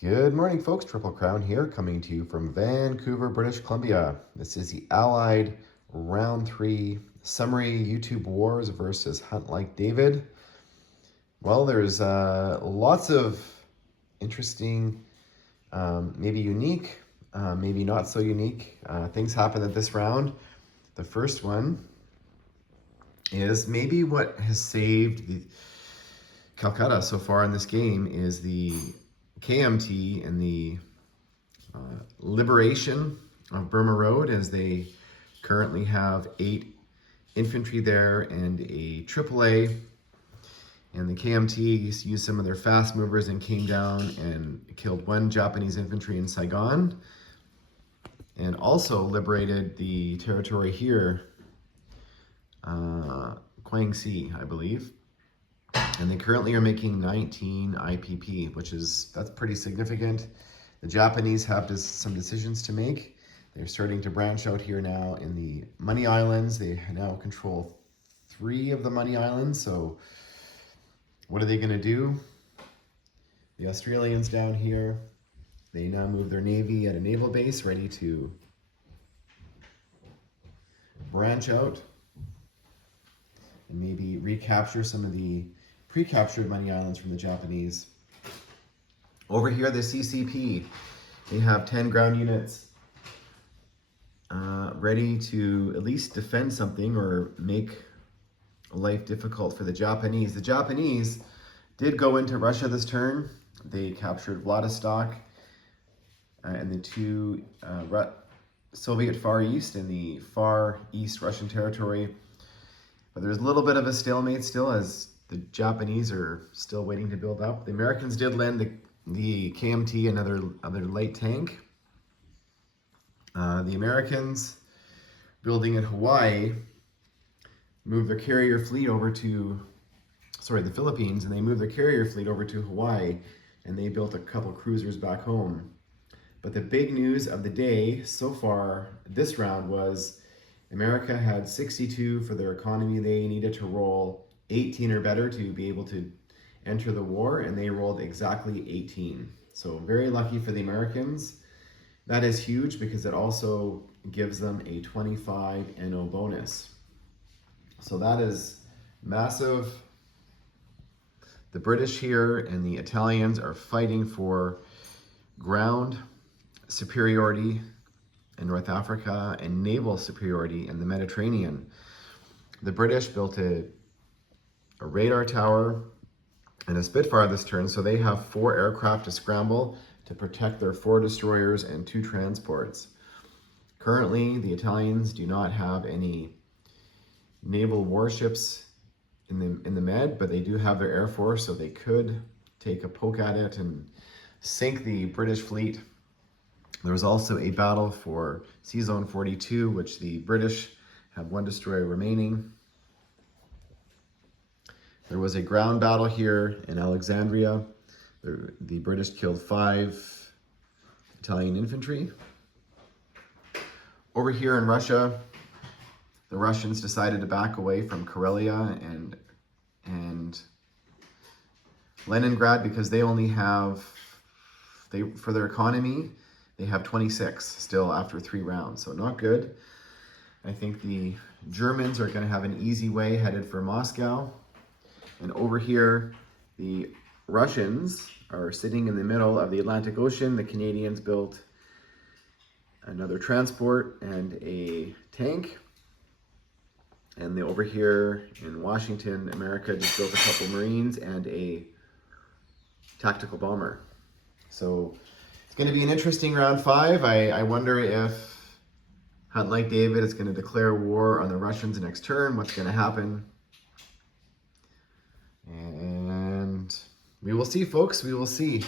Good morning, folks. Triple Crown here, coming to you from Vancouver, British Columbia. This is the Allied Round 3 Summary YouTube Wars versus HuntLikeDavid. Well, there's lots of interesting, maybe unique, maybe not so unique things happen at this round. The first one is maybe what has saved the Calcutta so far in this game is the KMT and the liberation of Burma Road, as they currently have 8 infantry there and a AAA, and the KMT used some of their fast movers and came down and killed 1 Japanese infantry in Saigon, and also liberated the territory here, Kwangsi, I believe. And they currently are making 19 IPP, that's pretty significant. The Japanese have some decisions to make. They're starting to branch out here now in the Money Islands. They now control 3 of the Money Islands. So what are they going to do? The Australians down here, they now move their navy at a naval base, ready to branch out and maybe recapture some of the pre-captured Money Islands from the Japanese. Over here, the CCP, they have 10 ground units ready to at least defend something or make life difficult for the Japanese. The Japanese did go into Russia this turn. They captured Vladivostok and the 2 Soviet Far East and the Far East Russian territory. But there's a little bit of a stalemate still, as the Japanese are still waiting to build up. The Americans did lend the KMT another light tank. The Americans, building in Hawaii, moved their carrier fleet over to, the Philippines, and they moved their carrier fleet over to Hawaii, and they built a couple cruisers back home. But the big news of the day so far this round was America had 62 for their economy. They needed to roll 18 or better to be able to enter the war, and they rolled exactly 18. So very lucky for the Americans. That is huge because it also gives them a 25 NO bonus. So that is massive. The British here and the Italians are fighting for ground superiority in North Africa and naval superiority in the Mediterranean. The British built a radar tower and a Spitfire this turn, so they have 4 aircraft to scramble to protect their 4 destroyers and 2 transports. Currently, the Italians do not have any naval warships in the Med, but they do have their Air Force, so they could take a poke at it and sink the British fleet. There was also a battle for Sea Zone 42, which the British have 1 destroyer remaining. There was a ground battle here in Alexandria. The British killed 5 Italian infantry. Over here in Russia, the Russians decided to back away from Karelia and Leningrad because they only have, for their economy, they have 26 still after 3 rounds, so not good. I think the Germans are going to have an easy way headed for Moscow. And over here, the Russians are sitting in the middle of the Atlantic Ocean. The Canadians built another transport and a tank. And over here in Washington, America just built a couple Marines and a tactical bomber. So it's going to be an interesting round 5. I wonder if HuntLikeDavid is going to declare war on the Russians next turn. What's going to happen? And we will see, folks. We will see.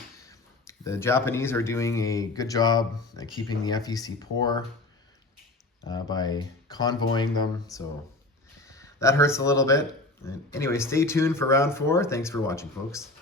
The Japanese are doing a good job at keeping the FEC poor by convoying them. So that hurts a little bit. Anyway, stay tuned for round 4. Thanks for watching, folks.